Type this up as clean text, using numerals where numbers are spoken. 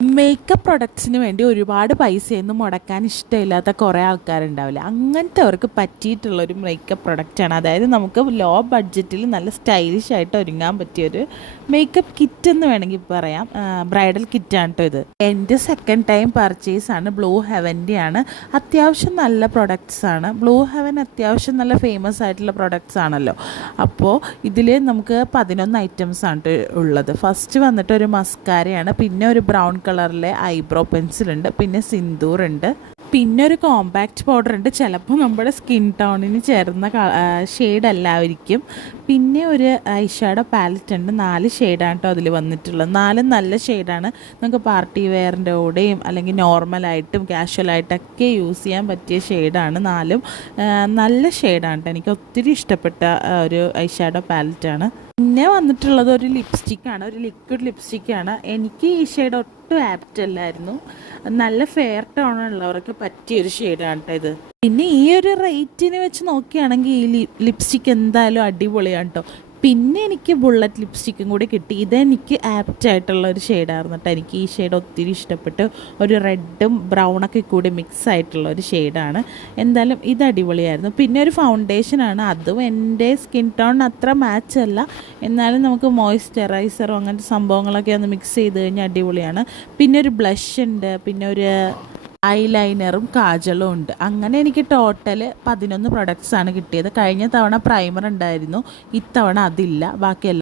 Makeup പ്രൊഡക്ട്സിന് വേണ്ടി ഒരുപാട് പൈസയൊന്നും മുടക്കാൻ ഇഷ്ടമില്ലാത്ത കുറേ ആൾക്കാരുണ്ടാവില്ല. അങ്ങനത്തെ അവർക്ക് പറ്റിയിട്ടുള്ളൊരു മേക്കപ്പ് പ്രൊഡക്റ്റാണ്. അതായത് നമുക്ക് ലോ ബഡ്ജറ്റിൽ നല്ല സ്റ്റൈലിഷ് ആയിട്ട് ഒരുങ്ങാൻ പറ്റിയൊരു മേക്കപ്പ് കിറ്റ് എന്ന് വേണമെങ്കിൽ പറയാം. ബ്രൈഡൽ കിറ്റാണ് കേട്ടോ ഇത്. എൻ്റെ സെക്കൻഡ് ടൈം പർച്ചേസാണ്. ബ്ലൂ ഹെവൻ്റെയാണ്. അത്യാവശ്യം നല്ല പ്രൊഡക്ട്സ് ആണ്. ബ്ലൂ ഹെവൻ അത്യാവശ്യം നല്ല ഫേമസ് ആയിട്ടുള്ള പ്രൊഡക്ട്സ് ആണല്ലോ. അപ്പോൾ ഇതിൽ നമുക്ക് 11 ഐറ്റംസ് ആണ് ഉള്ളത്. ഫസ്റ്റ് വന്നിട്ട് ഒരു മസ്കാരയാണ്, പിന്നെ ഒരു ബ്രൗൺ കളറിലെ ഐബ്രോ പെൻസിലുണ്ട്, പിന്നെ സിന്ദൂറുണ്ട്, പിന്നെ ഒരു കോമ്പാക്റ്റ് പൗഡർ ഉണ്ട്. ചിലപ്പോൾ നമ്മുടെ സ്കിൻ ടോണിന് ചേർന്ന ഷെയ്ഡ് അല്ലായിരിക്കും. പിന്നെ ഒരു ഐഷാഡോ പാലറ്റ് ഉണ്ട്. 4 ഷെയ്ഡാണ് കേട്ടോ അതിൽ വന്നിട്ടുള്ളത്. 4 നല്ല ഷെയ്ഡാണ്. നമുക്ക് പാർട്ടി വെയറിൻ്റെ കൂടെയും അല്ലെങ്കിൽ നോർമലായിട്ടും കാഷ്വലായിട്ടൊക്കെ യൂസ് ചെയ്യാൻ പറ്റിയ ഷെയ്ഡാണ് 4. നല്ല ഷെയ്ഡാണ് കേട്ടോ. എനിക്ക് ഒത്തിരി ഇഷ്ടപ്പെട്ട ഒരു ഐഷാഡോ പാലറ്റാണ്. പിന്നെ വന്നിട്ടുള്ളത് ഒരു ലിപ്സ്റ്റിക്കാണ്, ഒരു ലിക്വിഡ് ലിപ്സ്റ്റിക്കാണ്. എനിക്ക് ഈ ഷെയ്ഡ് ഒട്ടും ആപ്റ്റ് അല്ലായിരുന്നു. നല്ല ഫെയർ ടോണുള്ളവർക്ക് പറ്റിയൊരു ഷെയ്ഡാണ് കേട്ടോ ഇത്. പിന്നെ ഈ ഒരു റേറ്റിന് വെച്ച് നോക്കുകയാണെങ്കിൽ ഈ ലിപ്സ്റ്റിക്ക് എന്തായാലും അടിപൊളിയാണ് കേട്ടോ. പിന്നെ എനിക്ക് ബുള്ളറ്റ് ലിപ്സ്റ്റിക്കും കൂടി കിട്ടി. ഇതെനിക്ക് ആപ്റ്റായിട്ടുള്ള ഒരു ഷെയ്ഡായിരുന്നു കേട്ടോ. എനിക്ക് ഈ ഷെയ്ഡ് ഒത്തിരി ഇഷ്ടപ്പെട്ടു. ഒരു റെഡും ബ്രൗണൊക്കെ കൂടി മിക്സ് ആയിട്ടുള്ള ഒരു ഷെയ്ഡാണ്. എന്തായാലും ഇത് അടിപൊളിയായിരുന്നു. പിന്നെ ഒരു ഫൗണ്ടേഷനാണ്. അതും എൻ്റെ സ്കിൻ ടോണിന് അത്ര മാച്ച് അല്ല, എന്നാലും നമുക്ക് മോയ്സ്ചറൈസറും അങ്ങനത്തെ സംഭവങ്ങളൊക്കെ ഒന്ന് മിക്സ് ചെയ്ത് കഴിഞ്ഞാൽ അടിപൊളിയാണ്. പിന്നെ ഒരു ബ്ലഷ് ഉണ്ട്, പിന്നെ ഒരു ഐലൈനറും കാജലും ഉണ്ട്. അങ്ങനെ എനിക്ക് ടോട്ടൽ 11 പ്രൊഡക്ട്സാണ് കിട്ടിയത്. കഴിഞ്ഞ തവണ പ്രൈമർ ഉണ്ടായിരുന്നു, ഇത്തവണ അതില്ല. ബാക്കിയെല്ലാം